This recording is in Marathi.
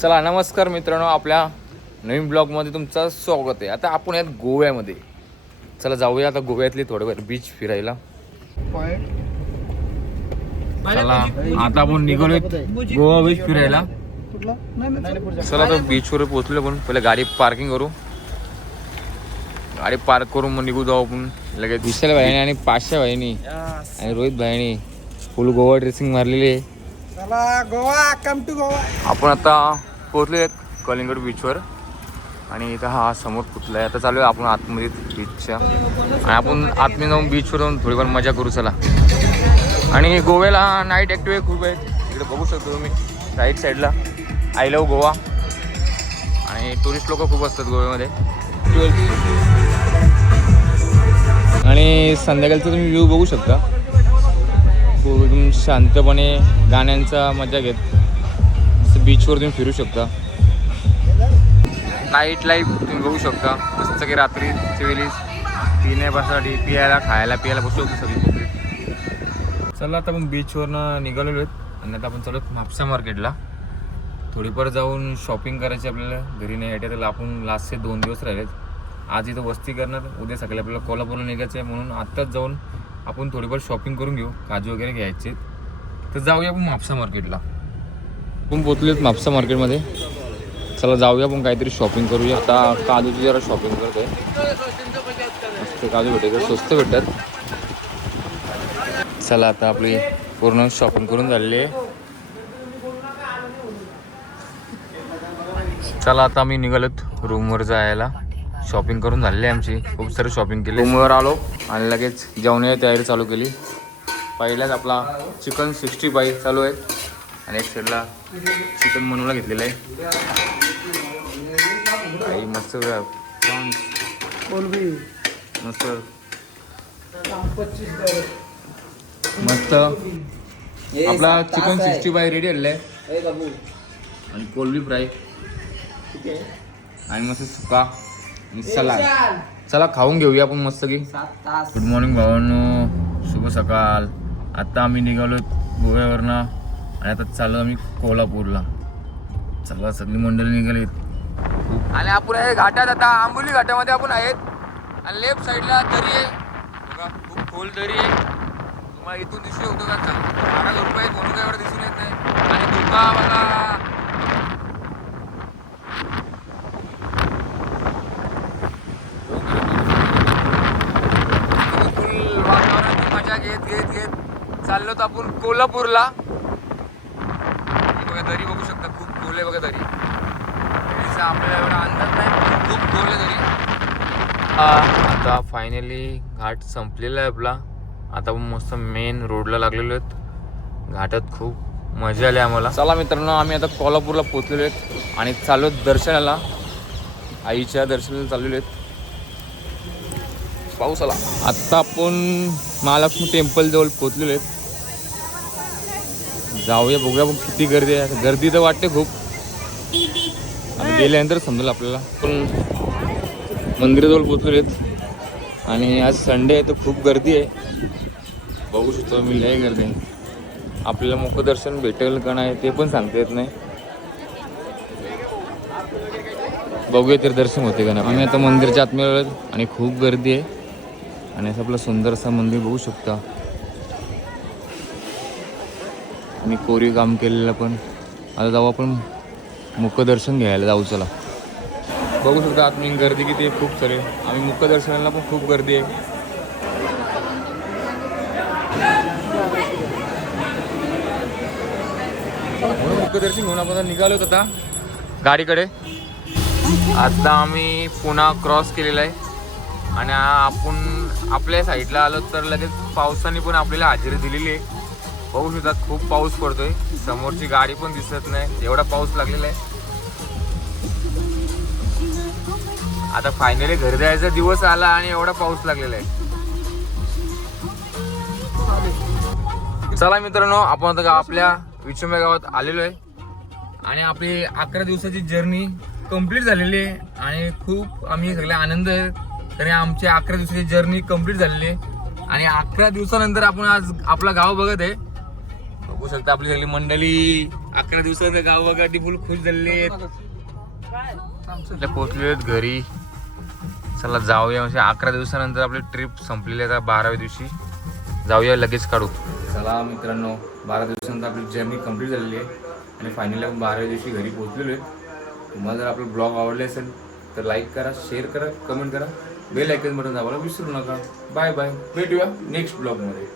चला नमस्कार मित्रांनो आपल्या नवीन ब्लॉगमध्ये तुमचं स्वागत आहे. आता आपण यात गोव्यामध्ये. चला जाऊया आता गोव्यातले थोडंफार बीच फिरायला. चला आता आपण निघालोय गोवा बीच फिरायला. चला आता बीचवर पोहोचलो पण पहिले गाडी पार्किंग करू. गाडी पार्क करून मग निघू जाऊ आपण. लगेच विशाल भाईने आणि पाचशे भाईनी आणि रोहित भाईनी फुल गोवा ड्रेसिंग मारलेली आहे. चला गोवा कम टू गोवा. आपण आता पोहोचलो आहेत कलिंगड बीचवर आणि इथं हा समोर पुतला आहे आता चालू आहे आपण आतमध्ये बीचच्या आणि आपण आतमध्ये जाऊन बीचवर जाऊन थोडीफार मजा करू चला. आणि गोव्याला नाईट ॲक्टिव्ह खूप आहेत इकडे बघू शकतो तुम्ही राईट साईडला आय लव गोवा. आणि टुरिस्ट लोक खूप असतात गोव्यामध्ये. आणि संध्याकाळचा तुम्ही व्ह्यू बघू शकता. खूप एकदम शांतपणे गाण्यांचा मजा घेत. बीचवर तुम्ही फिरू शकता. नाईट लाईफ तुम्ही बघू शकता. मस्त की रात्रीच्या वेळी पिण्यासाठी पियायला खायला पियायला बसू शकतो सगळी कोपरी चला आता मग बीचवरनं निघालेलो आहेत. आणि आता आपण चालू म्हापसा मार्केटला. थोडीफार जाऊन शॉपिंग करायची आपल्याला. घरी नाही यायचे तर आपण लास्टचे दोन दिवस राहिलेत. आज इथं वस्ती करणार उद्या सकाळी आपल्याला कोल्हापूरला निघायचं आहे म्हणून आत्ताच जाऊन आपण थोडीफार शॉपिंग करून घेऊ. काजू वगैरे घ्यायचे तर जाऊया आपण म्हापसा मार्केटला. आपण पोचलेत म्हापसा मार्केटमध्ये. चला जाऊया आपण काहीतरी शॉपिंग करूया. आता काजूची जरा शॉपिंग करतोय. मस्त काजू भेटायचं स्वस्त भेटतात. चला आता आपली पूर्ण शॉपिंग करून झालेली आहे. चला आता आम्ही निघालोत रूमवर जायला. शॉपिंग करून झालेली आहे आमची. खूप सारी शॉपिंग केली रूमवर आलो आणि लगेच जेवणाची तयारी चालू केली. पहिल्याच आपला चिकन सिक्स्टी फाईव्ह चालू आहे. आणि एक साईडला चिकन मनूला घेतलेलं आहे. काही मस्त प्रॉन्स कोलबी मस्त. मस्त. आपला चिकन सिक्स्टी फाय रेडी आलेला आहे आणि कोलबी फ्राय. आणि मस्त सुका. आणि सलाड चला. खाऊन घेऊया आपण मस्त की. गुड मॉर्निंग भावांनो. शुभ सकाळ. आता आम्ही निघालो गोव्यावरनं. आणि आता चाललो आम्ही कोल्हापूरला. चला सगळी मंडळी निघाली. आणि आपण आहे घाटात आता आंबोली घाटामध्ये आपण आहेत. आणि लेफ्ट साईडला दरी आहे. बघा खूप खोल दरी आहे. तुम्हाला इथून दिसू शकतो का? बारा रुपये आहेत म्हणून काय एवढं दिसून येत नाही. आणि धुका बघा फुल वातावरणाची मजा घेत घेत घेत चाललो तर आपण कोल्हापूरला. बघा दरी बघू शकता खूप खोल बघा दरी. दरीचा आपल्याला एवढा अंदाज नाही खूप खोल आहे दरी. आता फायनली घाट संपलेला आहे आपला. आता आपण मस्त मेन रोडला लागलेलो आहेत. घाटात खूप मजा आली आम्हाला. चला मित्रांनो आम्ही आता कोल्हापूरला पोचलेलो आहेत आणि चाललो दर्शनाला. आईच्या दर्शनाला चाललेलो आहेत. पाऊस आला. आत्ता आपण महालक्ष्मी टेम्पल जवळ पोचलेलो आहेत. जाऊया बघूया पण किती गर्दी आहे. आता गर्दी तर वाटते खूप. आता गेल्यानंतर समजेल आपल्याला. पण मंदिराजवळ पोचलेलो आहेत आणि आज संडे आहे तर खूप गर्दी आहे. बघू शकतो मी लय गर्दी आहे. आपल्याला मुखदर्शन भेटेल का नाही ते पण सांगता येत नाही. बघूया तर दर्शन होते का नाही. आम्ही आता मंदिरच्या आतमध्ये आलो आणि खूप गर्दी आहे. आणि असं आपलं सुंदर असं मंदिर बघू शकता. आणि कोरीव काम केलेलं पण. आता जाऊ आपण मुखदर्शन घ्यायला जाऊ चला. बघू शकता आतमध्ये गर्दी किती आहे खूप सारे आम्ही मुखदर्शनाला पण खूप गर्दी आहे. मुखदर्शन घेऊन आपण निघालो आता. गाडीकडे. आता आम्ही पुन्हा क्रॉस केलेला आहे. आणि आपण आपल्या साईडला आलो तर लगेच पावसाने पण आपल्याला हजेरी दिलेली आहे. बघू शकता खूप पाऊस पडतोय. समोरची गाडी पण दिसत नाही. एवढा पाऊस लागलेला आहे. आता फायनली घरी जायचा दिवस आला आणि एवढा पाऊस लागलेला आहे. चला मित्रांनो आपण आता आपल्या विचुंबे गावात आलेलो आहे. आणि आपली अकरा दिवसाची जर्नी कंप्लीट झालेली आहे. आणि खूप आम्ही सगळे आनंद आहे. तरी आमची अकरा दिवसाची जर्नी कंप्लीट झालेली आहे. आणि अकरा दिवसानंतर आपण आज आपला गाव बघत आहे. हो बघू शकता. आपली सगळी मंडळी अकरा दिवसात गावागाठी फुल खुश झालेले आहेत. पोचले आहेत घरी. चला जाऊया. म्हणजे अकरा दिवसानंतर आपली ट्रिप संपलेली आहे आता बाराव्या दिवशी. जाऊया लगेच काढू. चला मित्रांनो बारा दिवसानंतर आपली जर्नी कंप्लीट झालेली आहे. आणि फायनली आपण बाराव्या दिवशी घरी पोहोचलेलो आहे. तुम्हाला जर आपला ब्लॉग आवडले असेल तर लाईक करा शेअर करा कमेंट करा. बेल आयकन बटन दाबायला विसरू नका. बाय बाय भेटूया नेक्स्ट ब्लॉगमध्ये